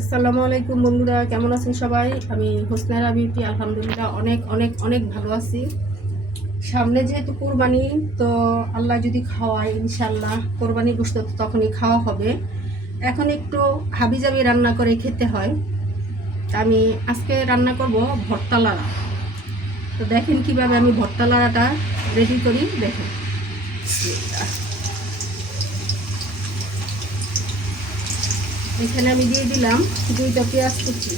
আসসালামু আলাইকুম বন্ধুরা, কেমন আছেন সবাই? আমি হোসনারা বিউটি, আলহামদুলিল্লাহ অনেক অনেক অনেক ভালো আছি। সামনে যেহেতু কোরবানি, তো আল্লাহ যদি খাওয়ায় ইনশাল্লাহ কোরবানি গোস্ত তখনই খাওয়া হবে। এখন একটু হাবিজাবি রান্না করে খেতে হয়। তা আমি আজকে রান্না করব ভর্তা লাড়া। তো দেখেন কীভাবে আমি ভর্তা লাড়াটা রেডি করি, দেখেন। এখানে আমি দিয়ে দিলাম দুইটা পেঁয়াজ কুচি।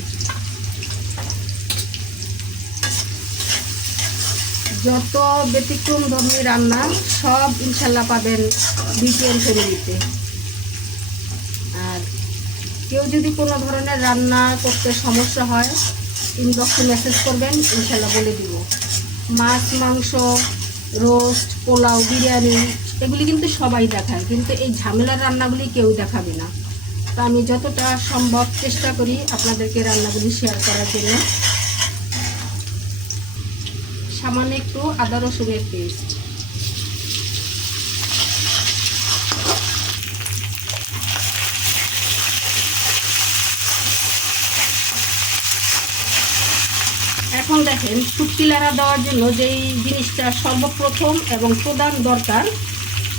যত ব্যতিক্রম ধর্মী রান্না, সব ইনশাল্লাহ পাবেন বিপিএল ফ্যামিলিতে। আর কেউ যদি কোনো ধরনের রান্না করতে সমস্যা হয় ইনবক্সে মেসেজ করবেন, ইনশাল্লাহ বলে দিব। মাছ, মাংস রোস্ট পোলাও, বিরিয়ানি, এগুলি কিন্তু সবাই দেখায়, কিন্তু এই ঝামেলার রান্নাগুলি কেউ দেখাবে না। তো আমি যতটা সম্ভব চেষ্টা করি আপনাদেরকে রান্নাগুলি শেয়ার করার জন্য। সামান্য একটু আদা, রসুনের পেস্ট এখন দেখেন, শুটকি লাড়া দেওয়ার জন্য যেই জিনিসটা সর্বপ্রথম এবং প্রধান দরকার,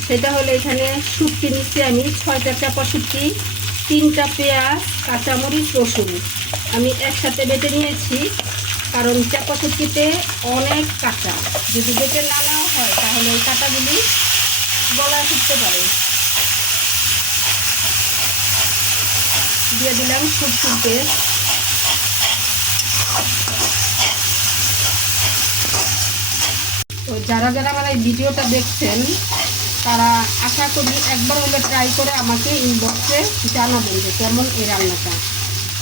সেটা হলো এখানে শুটকি নিচ্ছি আমি ছয়টা চাপা শুটকি তিনটা পেঁয়াজ, কাঁচামরিচ, রসুন। আমি একসাথে বেটে নিয়েছি, কারণ চাপা শুটকিতে অনেক কাঁচা। যদি বেটে না নেওয়া হয়, তাহলে ওই কাঁটাগুলি গলায় ফুটতে পারে। দিয়ে দিলাম পেস্ট তো যারা যারা আমার এই ভিডিওটা দেখছেন তারা আশা করি একবার হলে ট্রাই করে আমাকে ইনবক্সে জানাবেন যে কেমন এই রান্নাটা।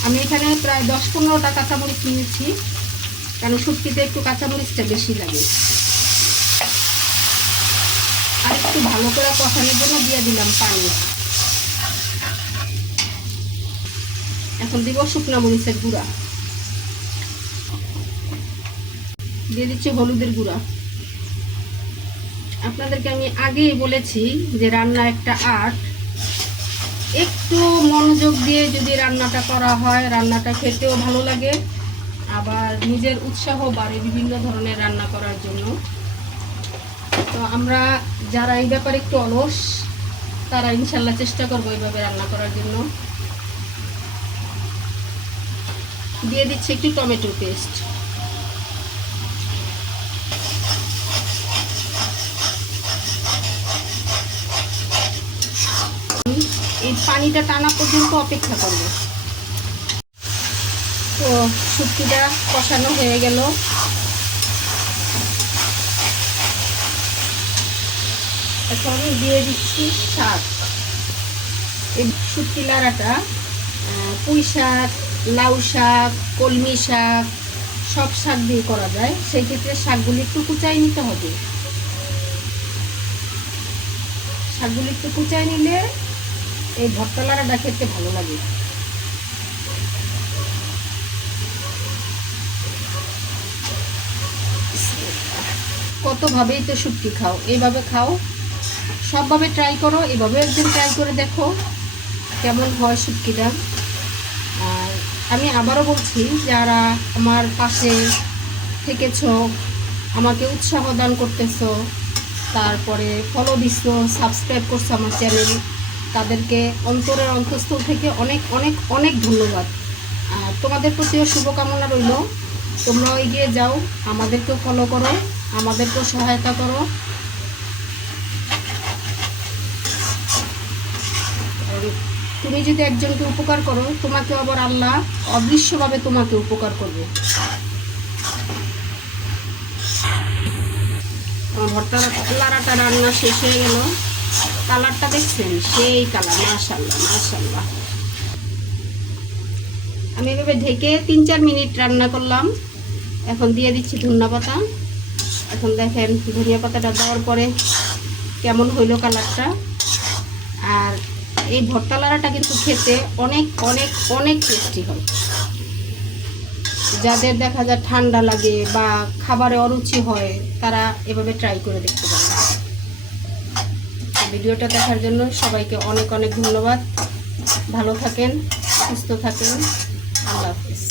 আমি এখানে প্রায় দশ পনেরোটা কাঁচামরিচ নিয়েছি, কারণ শুটকিতে একটু কাঁচামরিচটা বেশি লাগে। আর একটু ভালো করে কষানোর জন্য দিয়ে দিলাম পানি। এখন দিব শুকনা মরিচের গুঁড়া। দিয়ে দিচ্ছি হলুদের গুঁড়া। আপনাদেরকে আমি আগেই বলেছি যে রান্না একটা আর্ট। একটু মনোযোগ দিয়ে যদি রান্নাটা করা হয়, রান্নাটা খেতেও ভালো লাগে। আবার নিজের উৎসাহ বাড়ে বিভিন্ন ধরনের রান্না করার জন্য। তো আমরা যারা এই ব্যাপারে একটু অলস, তারা ইনশাল্লাহ চেষ্টা করব এইভাবে রান্না করার জন্য। দিয়ে দিচ্ছি একটু টমেটো পেস্ট এই পানিটা টানা পর্যন্ত অপেক্ষা করব। তো শুটকিটা কষানো হয়ে গেল। এখন দিয়ে দিচ্ছি শাক। এই শুটকি লাড়াটা পুঁই শাক, লাউ শাক, কলমি শাক, সব শাক দিয়ে করা যায়। সেই ক্ষেত্রে শাকগুলি একটু কুচাই নিতে হবে। শাকগুলি একটু কুচাই নিলে এই ভর্তা লাড়াটা খেতে ভালো লাগে। কতভাবেই তো শুটকি খাও, এইভাবে খাও। সবভাবে ট্রাই করো এভাবে একদিন ট্রাই করে দেখো কেমন হয় শুটকিটা। আর আমি আবারও বলছি, যারা আমার পাশে থেকেছ, আমাকে উৎসাহ দান করতেছো, তারপরে ফলো দিচ্ছ সাবস্ক্রাইব করছ আমার চ্যানেল তাদেরকে অন্তরের অন্তঃস্থল থেকে অনেক অনেক অনেক ধন্যবাদ। আর তোমাদের প্রতিও শুভকামনা রইল। তোমরাও এগিয়ে যাও। আমাদেরকেও ফলো করো। আমাদেরকেও সহায়তা করো। তুমি যদি একজনকে উপকার করো, তোমাকে আবার আল্লাহ অদৃশ্যভাবে তোমাকে উপকার করবে। আমার ভর্তা রান্না শেষ হয়ে গেল। কালারটা দেখছেন? সেই কালার মাশাল্লাহ মাশাল্লাহ আমি এভাবে ঢেকে তিন চার মিনিট রান্না করলাম। এখন দিয়ে দিচ্ছি ধনিয়া পাতা। এখন দেখেন ধনিয়া পাতাটা দেওয়ার পরে কেমন হইল কালারটা। আর এই ভর্তা লাড়াটা কিন্তু খেতে অনেক অনেক অনেক টেস্টি হয়। যাদের দেখা যায় ঠান্ডা লাগে বা খাবারে অরুচি হয়, তারা এভাবে ট্রাই করে দেখতে ভিডিওটা দেখার জন্য সবাইকে অনেক অনেক ধন্যবাদ। ভালো থাকেন সুস্থ থাকেন। আল্লাহ হাফিজ।